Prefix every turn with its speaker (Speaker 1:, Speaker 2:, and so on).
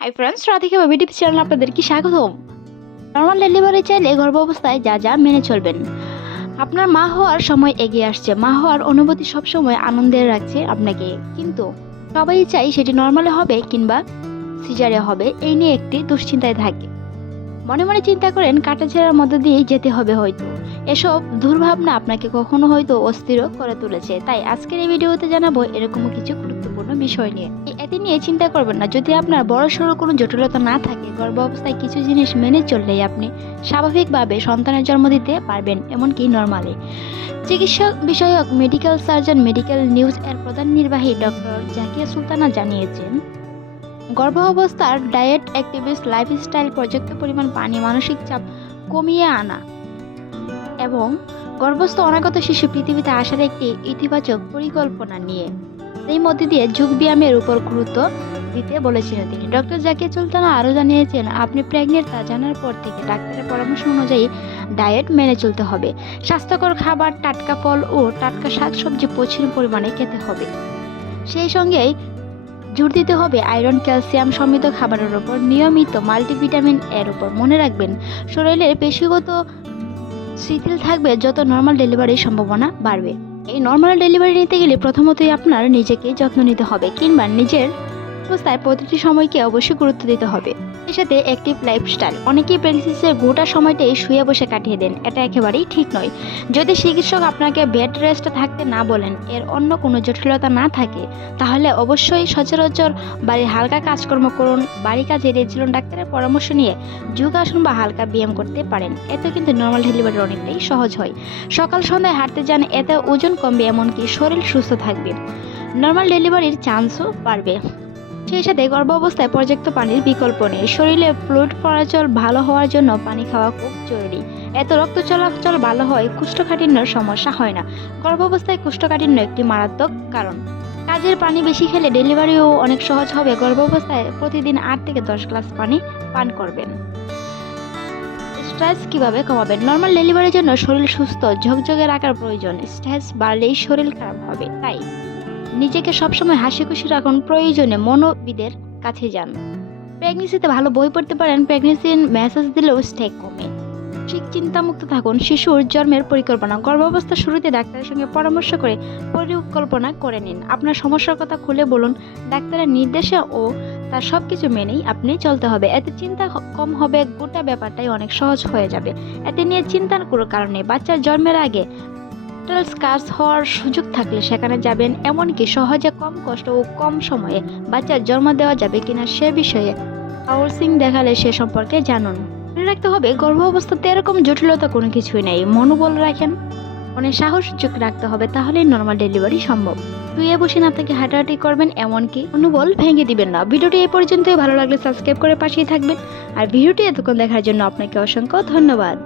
Speaker 1: Hi friends Radhika baby tips channel আপনাদেরকে স্বাগতম। Normal delivery চাইলে গর্ভ অবস্থায় যা যা মেনে চলবেন। আপনার মা হওয়ার সময় এগিয়ে আসছে। মা হওয়ার অনুভূতি সবসময় আনন্দের রাখছে আপনাকে। কিন্তু সবাই চাই সেটি নর্মালে হবে কিংবা সিজারে হবে। এই নিয়ে একটি দুশ্চিন্তায় থাকে। মনে মনে চিন্তা করেন কাটাছেড়ার মধ্য দিয়েই যেতে হবে হয়তো। এসব দুর্ভাবনা আপনাকে কখনো হয়তো অস্থির করে তুলেছে। তাই আজকের এই ভিডিওতে জানাব এরকম কিছু গুরুত্বপূর্ণ বিষয় নিয়ে। এতে নিয়ে চিন্তা করবেন না, যদি আপনার বড় সড়ো কোনো জটিলতা না থাকে, গর্ভ অবস্থায় কিছু জিনিস মেনে চললেই আপনি স্বাভাবিকভাবে সন্তানের জন্ম দিতে পারবেন এমনকি নর্মালি। চিকিৎসক বিষয়ক, মেডিকেল সার্জন, মেডিকেল নিউজ এর প্রধান নির্বাহী ডক্টর জাকিয়া সুলতানা জানিয়েছেন গর্ভ অবস্থার ডায়েট অ্যাক্টিভিস্ট লাইফস্টাইল পর্যাপ্ত পরিমাণ পানি মানসিক চাপ কমিয়ে আনা এবং গর্ভস্থ অনাগত শিশু পৃথিবীতে আসার একটি ইতিবাচক পরিকল্পনা নিয়ে। এই মধ্যে দিয়ে যোগ ব্যায়ামের উপর গুরুত্ব দিতে বলেছিলেন তিনি। ডক্টর জাকির সুলতানা আরও জানিয়েছেন, আপনি প্রেগনেন্ট তা জানার পর থেকে ডাক্তারের পরামর্শ অনুযায়ী ডায়েট মেনে চলতে হবে। স্বাস্থ্যকর খাবার, টাটকা ফল ও টাটকা শাকসবজি প্রচুর পরিমাণে খেতে হবে। সেই সঙ্গেই জোর দিতে হবে আয়রন, ক্যালসিয়াম সমৃদ্ধ খাবারের ওপর, নিয়মিত মাল্টিভিটামিন এর ওপর। মনে রাখবেন শরীরের পেশিগত শিথিল থাকবে যত নর্মাল ডেলিভারির সম্ভাবনা বাড়বে। এই নর্মাল ডেলিভারি নিতে গেলে প্রথমতই আপনার নিজেকে যত্ন নিতে হবে কিংবা নিজের অবস্থায় প্রতিটি সময়কে অবশ্যই গুরুত্ব দিতে হবে। এর সাথে অ্যাক্টিভ লাইফস্টাইল অনেকেই প্রেগনেন্সির গোটা সময়টাই শুয়ে বসে কাটিয়ে দেন। এটা একেবারেই ঠিক নয়। যদি চিকিৎসক আপনাকে বেড রেস্টে থাকতে না বলেন, এর অন্য কোনো জটিলতা না থাকে, তাহলে অবশ্যই সচরাচর বাড়ির হালকা কাজকর্ম করুন, বাড়ি কাজে এড়িয়ে চলুন ডাক্তারের পরামর্শ নিয়ে যোগাসন বা হালকা ব্যায়াম করতে পারেন। এতে কিন্তু নর্মাল ডেলিভারি অনেকটাই সহজ হয়। সকাল সন্ধ্যায় হাঁটতে যান, এতে ওজন কমবে, এমনকি শরীর সুস্থ থাকবে। নর্মাল ডেলিভারির চান্সও বাড়বে। সেই সাথে গর্ভ অবস্থায় পর্যাপ্ত পানির বিকল্প নেই। শরীরে ফ্লুইড চলাচল ভালো হওয়ার জন্য পানি খাওয়া খুব জরুরি। এত রক্ত চলাচল ভালো হয়, কোষ্ঠকাঠিন্যর সমস্যা হয় না। গর্ভ অবস্থায় কোষ্ঠকাঠিন্য একটি মারাত্মক কারণ। কাজের পানি বেশি খেলে ডেলিভারিও অনেক সহজ হবে। গর্ভ অবস্থায় প্রতিদিন আট থেকে দশ গ্লাস পানি পান করবেন। স্ট্রেস কীভাবে কমাবেন? নর্মাল ডেলিভারির জন্য শরীর সুস্থ, ঝকঝকে রাখার প্রয়োজন। স্ট্রেস বাড়লেই শরীর খারাপ হবে, তাই। নিজেকে সবসময় হাসি খুশি রাখুন। প্রয়োজনে মনোবিদের কাছে যান। প্রেগনেন্সিতে ভালো বই পড়তে পারেন। প্রেগনেন্সির মেসেজ দিলেও স্টেক কমে। ঠিক চিন্তামুক্ত থাকুন। শিশুর জন্মের পরিকল্পনা, গর্ভাবস্থা শুরুতে ডাক্তারের সঙ্গে পরামর্শ করে পরিকল্পনা করে নিন। আপনার সমস্যার কথা খুলে বলুন। ডাক্তারের নির্দেশে ও তার সব কিছু মেনেই আপনি চলতে হবে। এতে চিন্তা কম হবে। গোটা ব্যাপারটাই অনেক সহজ হয়ে যাবে। এতে নিয়ে চিন্তার কোনো কারণ বাচ্চার জন্মের আগে টোটাল কাজ হওয়ার সুযোগ থাকলে সেখানে যাবেন, এমনকি সহজে কম কষ্ট ও কম সময়ে বাচ্চার জন্ম দেওয়া যাবে কিনা সে বিষয়ে আউটসিং দেখালে সে সম্পর্কে জানুন। মনে রাখতে হবে গর্ভ অবস্থাতে এরকম জটিলতা কোনো কিছুই নেই, মনোবল রাখেন। মনে সাহস চোখ রাখতে হবে, তাহলেই নর্মাল ডেলিভারি সম্ভব। শুয়ে বসে না থেকে হাঁটাহাঁটি করবেন, এমনকি মনোবল ভেঙে দিবেন না। ভিডিওটি এ পর্যন্তই, ভালো লাগলে সাবস্ক্রাইব করে পাশেই থাকবেন। আর ভিডিওটি এতক্ষণ দেখার জন্য আপনাকে অসংখ্য ধন্যবাদ।